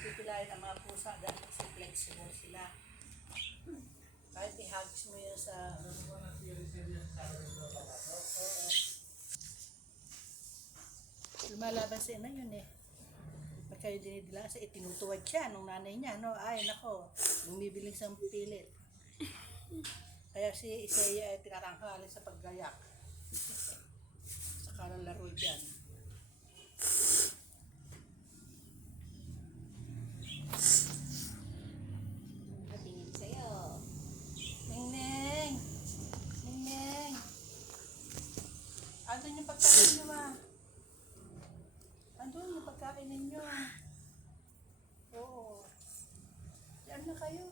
pagpipilayan ang mga pusa dahil kasi flexible sila. Kahit i-hugs mo yun sa... Oo. Lumalaban sa ina yun eh. Pag kayo dinidila kasi itinutuwad siya nung nanay niya, no? Ay, nako, bumibiling sa pilit. Kaya si Isaiah ay tinarangkali sa paggayak. Sa karang laro dyan. Patingin sa'yo. Neng! Neng! Andun yung pagkain nyo ah. Andun yung pagkain ninyo. Oo. Diyan na kayo.